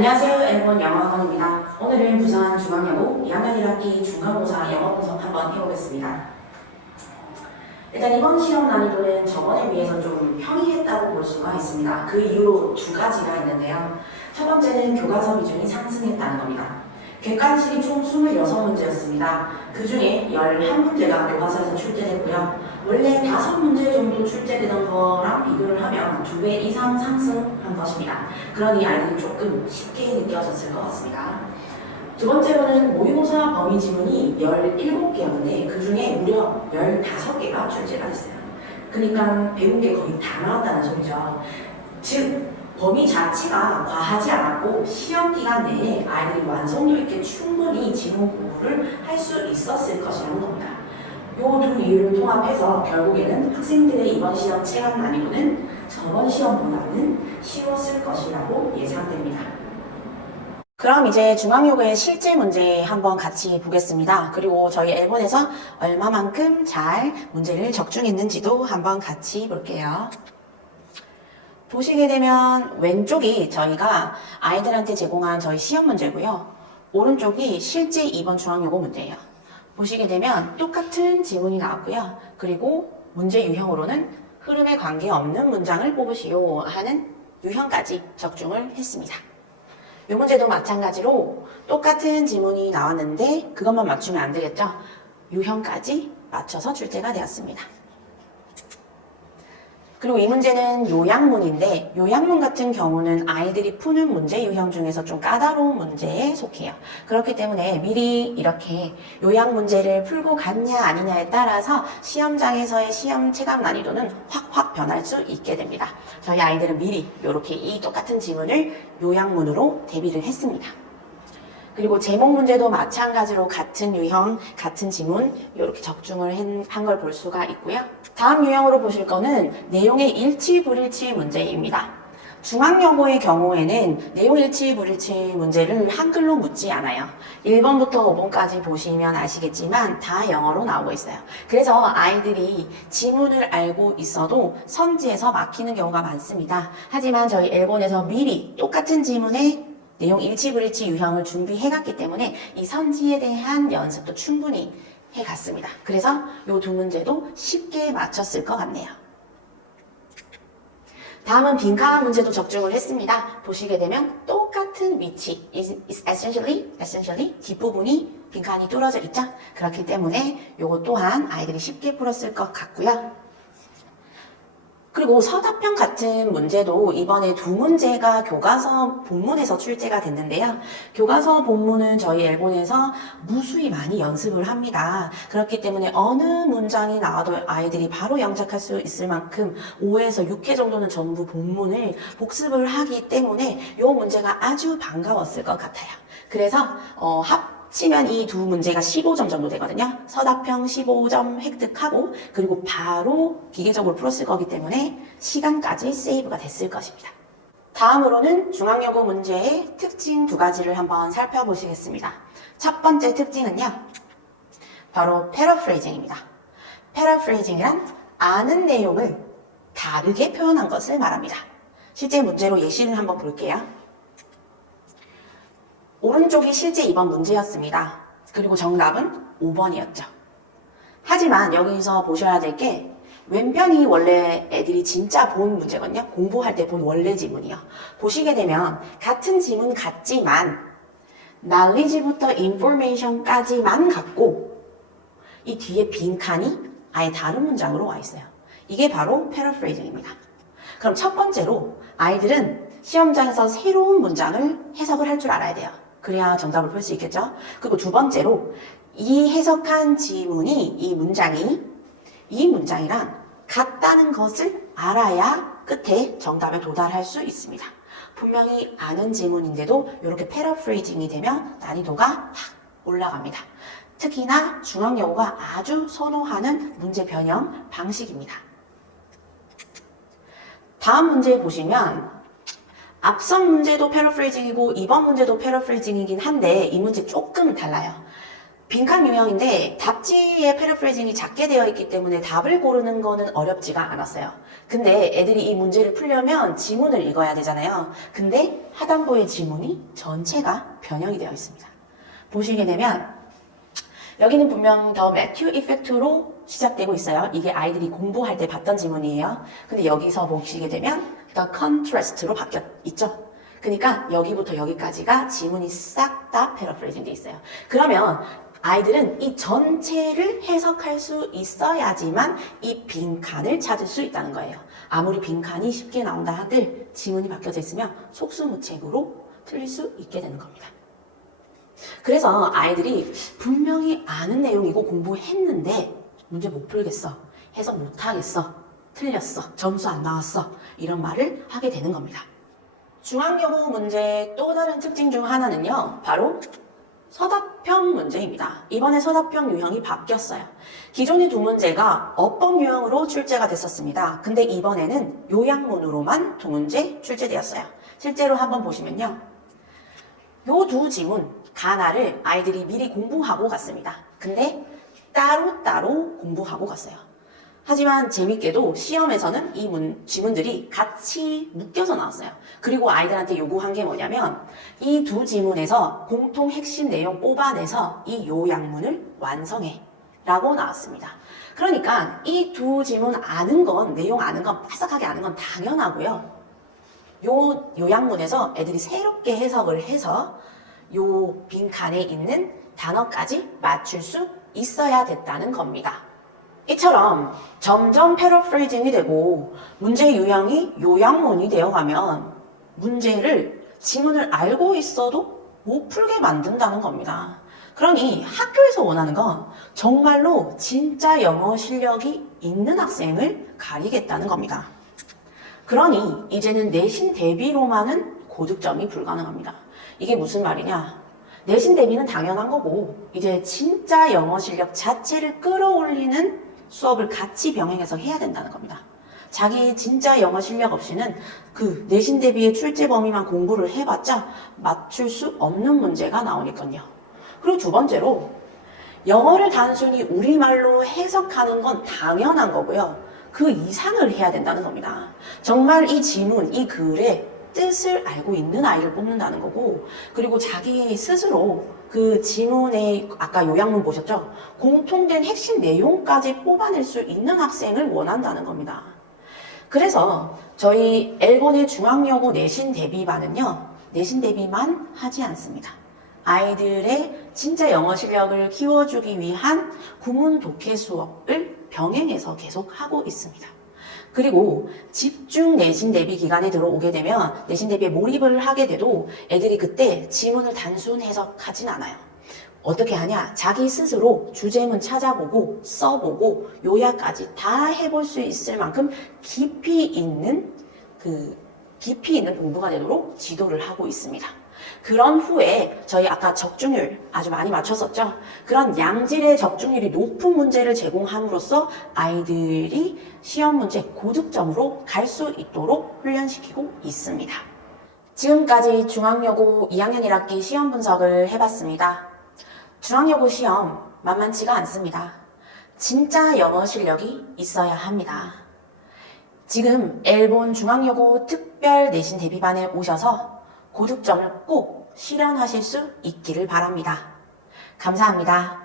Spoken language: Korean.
안녕하세요. 일본 영어학원입니다. 오늘은 부산 중앙여고 2학년 1학기 중간고사 영어 분석 한번 해보겠습니다. 일단 이번 시험 난이도는 저번에 비해서 좀 평이했다고 볼 수가 있습니다. 그 이유로 두 가지가 있는데요. 첫 번째는 교과서 비중이 상승했다는 겁니다. 객관식이 총 26문제였습니다. 그 중에 11문제가 교과서에서 출제됐고요. 원래 5문제 정도 출제되던 거랑 비교를 하면 2배 이상 상승한 것입니다. 그러니 아이들이 조금 쉽게 느껴졌을 것 같습니다. 두 번째로는 모의고사 범위 지문이 17개였는데 그 중에 무려 15개가 출제가 됐어요. 그러니까 배운 게 거의 다 나왔다는 소리죠. 즉 범위 자체가 과하지 않았고 시험 기간 내에 아이들이 완성도 있게 충분히 지문 공부를 할 수 있었을 것이라는 겁니다. 이 두 이유를 통합해서 결국에는 학생들의 이번 시험 체감 난이도는 저번 시험보다는 쉬웠을 것이라고 예상됩니다. 그럼 이제 중앙요구의 실제 문제 한번 같이 보겠습니다. 그리고 저희 앨범에서 얼마만큼 잘 문제를 적중했는지도 한번 같이 볼게요. 보시게 되면 왼쪽이 저희가 아이들한테 제공한 저희 시험 문제고요. 오른쪽이 실제 이번 중앙요구 문제예요. 보시게 되면 똑같은 지문이 나왔고요. 그리고 문제 유형으로는 흐름에 관계없는 문장을 뽑으시오 하는 유형까지 적중을 했습니다. 이 문제도 마찬가지로 똑같은 지문이 나왔는데 그것만 맞추면 안 되겠죠? 유형까지 맞춰서 출제가 되었습니다. 그리고 이 문제는 요약문인데 요약문 같은 경우는 아이들이 푸는 문제 유형 중에서 좀 까다로운 문제에 속해요. 그렇기 때문에 미리 이렇게 요약 문제를 풀고 갔냐 아니냐에 따라서 시험장에서의 시험 체감 난이도는 확 변할 수 있게 됩니다. 저희 아이들은 미리 이렇게 이 똑같은 지문을 요약문으로 대비를 했습니다. 그리고 제목 문제도 마찬가지로 같은 유형, 같은 지문 이렇게 적중을 한 걸 볼 수가 있고요. 다음 유형으로 보실 거는 내용의 일치 불일치 문제입니다. 중앙여고의 경우에는 내용 일치 불일치 문제를 한글로 묻지 않아요. 1번부터 5번까지 보시면 아시겠지만 다 영어로 나오고 있어요. 그래서 아이들이 지문을 알고 있어도 선지에서 막히는 경우가 많습니다. 하지만 저희 일본에서 미리 똑같은 지문에 내용 일치 불일치 유형을 준비해갔기 때문에 이 선지에 대한 연습도 충분히 해갔습니다. 그래서 이 두 문제도 쉽게 맞췄을 것 같네요. 다음은 빈칸 문제도 적중을 했습니다. 보시게 되면 똑같은 위치, essentially 뒷부분이 빈칸이 뚫어져 있죠? 그렇기 때문에 이것 또한 아이들이 쉽게 풀었을 것 같고요. 그리고 서답형 같은 문제도 이번에 두 문제가 교과서 본문에서 출제가 됐는데요. 교과서 본문은 저희 앨본에서 무수히 많이 연습을 합니다. 그렇기 때문에 어느 문장이 나와도 아이들이 바로 영작할 수 있을 만큼 5에서 6회 정도는 전부 본문을 복습을 하기 때문에 이 문제가 아주 반가웠을 것 같아요. 그래서 합치면 이 두 문제가 15점 정도 되거든요. 서답형 15점 획득하고 그리고 바로 기계적으로 풀었을 거기 때문에 시간까지 세이브가 됐을 것입니다. 다음으로는 중앙여고 문제의 특징 두 가지를 한번 살펴보시겠습니다. 첫 번째 특징은요. 바로 패러프레이징입니다. 패러프레이징이란 아는 내용을 다르게 표현한 것을 말합니다. 실제 문제로 예시를 한번 볼게요. 오른쪽이 실제 이번 문제였습니다. 그리고 정답은 5번이었죠. 하지만 여기서 보셔야 될 게 왼편이 원래 애들이 진짜 본 문제거든요. 공부할 때 본 원래 지문이요. 보시게 되면 같은 지문 같지만 knowledge부터 information까지만 갖고 이 뒤에 빈칸이 아예 다른 문장으로 와 있어요. 이게 바로 패러프레이징입니다. 그럼 첫 번째로 아이들은 시험장에서 새로운 문장을 해석을 할 줄 알아야 돼요. 그래야 정답을 풀 수 있겠죠. 그리고 두 번째로 이 해석한 지문이 이 문장이랑 같다는 것을 알아야 끝에 정답에 도달할 수 있습니다. 분명히 아는 지문인데도 이렇게 패러프레이징이 되면 난이도가 확 올라갑니다. 특히나 중앙여고가 아주 선호하는 문제 변형 방식입니다. 다음 문제 보시면 앞선 문제도 패러프레이징이고 이번 문제도 패러프레이징이긴 한데 이 문제 조금 달라요. 빈칸 유형인데 답지의 패러프레이징이 작게 되어 있기 때문에 답을 고르는 거는 어렵지가 않았어요. 근데 애들이 이 문제를 풀려면 지문을 읽어야 되잖아요. 근데 하단부의 지문이 전체가 변형이 되어 있습니다. 보시게 되면 여기는 분명 더 매튜 이펙트로 시작되고 있어요. 이게 아이들이 공부할 때 봤던 지문이에요. 근데 여기서 보시게 되면 the contrast로 바뀌어 있죠. 그러니까 여기부터 여기까지가 지문이 싹 다 패러프레이징 돼 있어요. 그러면 아이들은 이 전체를 해석할 수 있어야지만 이 빈칸을 찾을 수 있다는 거예요. 아무리 빈칸이 쉽게 나온다 한들 지문이 바뀌어져 있으면 속수무책으로 틀릴 수 있게 되는 겁니다. 그래서 아이들이 분명히 아는 내용이고 공부했는데 문제 못 풀겠어, 해석 못 하겠어, 틀렸어, 점수 안 나왔어, 이런 말을 하게 되는 겁니다. 중앙여고 문제의 또 다른 특징 중 하나는요, 바로 서답형 문제입니다. 이번에 서답형 유형이 바뀌었어요. 기존의 두 문제가 어법 유형으로 출제가 됐었습니다. 근데 이번에는 요약문으로만 두 문제 출제되었어요. 실제로 한번 보시면요, 요 두 지문 가나를 아이들이 미리 공부하고 갔습니다. 근데 따로따로 공부하고 갔어요. 하지만 재밌게도 시험에서는 이 지문들이 같이 묶여서 나왔어요. 그리고 아이들한테 요구한 게 뭐냐면 이 두 지문에서 공통 핵심 내용 뽑아내서 이 요약문을 완성해 라고 나왔습니다. 그러니까 이 두 지문 아는 건, 내용 아는 건, 빠삭하게 아는 건 당연하고요. 요 요약문에서 애들이 새롭게 해석을 해서 요 빈칸에 있는 단어까지 맞출 수 있어야 됐다는 겁니다. 이처럼 점점 패러프레이징이 되고 문제 유형이 요약문이 되어가면 문제를 지문을 알고 있어도 못 풀게 만든다는 겁니다. 그러니 학교에서 원하는 건 정말로 진짜 영어 실력이 있는 학생을 가리겠다는 겁니다. 그러니 이제는 내신 대비로만은 고득점이 불가능합니다. 이게 무슨 말이냐? 내신 대비는 당연한 거고 이제 진짜 영어 실력 자체를 끌어올리는 수업을 같이 병행해서 해야 된다는 겁니다. 자기 진짜 영어 실력 없이는 그 내신 대비의 출제 범위만 공부를 해봤자 맞출 수 없는 문제가 나오니까요. 그리고 두 번째로 영어를 단순히 우리말로 해석하는 건 당연한 거고요. 그 이상을 해야 된다는 겁니다. 정말 이 지문, 이 글의 뜻을 알고 있는 아이를 뽑는다는 거고, 그리고 자기 스스로 그 지문의 아까 요약문 보셨죠? 공통된 핵심 내용까지 뽑아낼 수 있는 학생을 원한다는 겁니다. 그래서 저희 엘본의 중앙여고 내신 대비반은요, 내신 대비만 하지 않습니다. 아이들의 진짜 영어 실력을 키워주기 위한 구문 독해 수업을 병행해서 계속 하고 있습니다. 그리고 집중 내신 대비 기간에 들어오게 되면 내신 대비에 몰입을 하게 돼도 애들이 그때 지문을 단순 해석하진 않아요. 어떻게 하냐? 자기 스스로 주제문 찾아보고 써보고 요약까지 다 해볼 수 있을 만큼 깊이 있는 공부가 되도록 지도를 하고 있습니다. 그런 후에 저희 아까 적중률 아주 많이 맞췄었죠? 그런 양질의 적중률이 높은 문제를 제공함으로써 아이들이 시험 문제 고득점으로 갈 수 있도록 훈련시키고 있습니다. 지금까지 중앙여고 2학년 1학기 시험 분석을 해봤습니다. 중앙여고 시험 만만치가 않습니다. 진짜 영어 실력이 있어야 합니다. 지금 엘본 중앙여고 특별 내신 대비반에 오셔서 고득점을 꼭 실현하실 수 있기를 바랍니다. 감사합니다.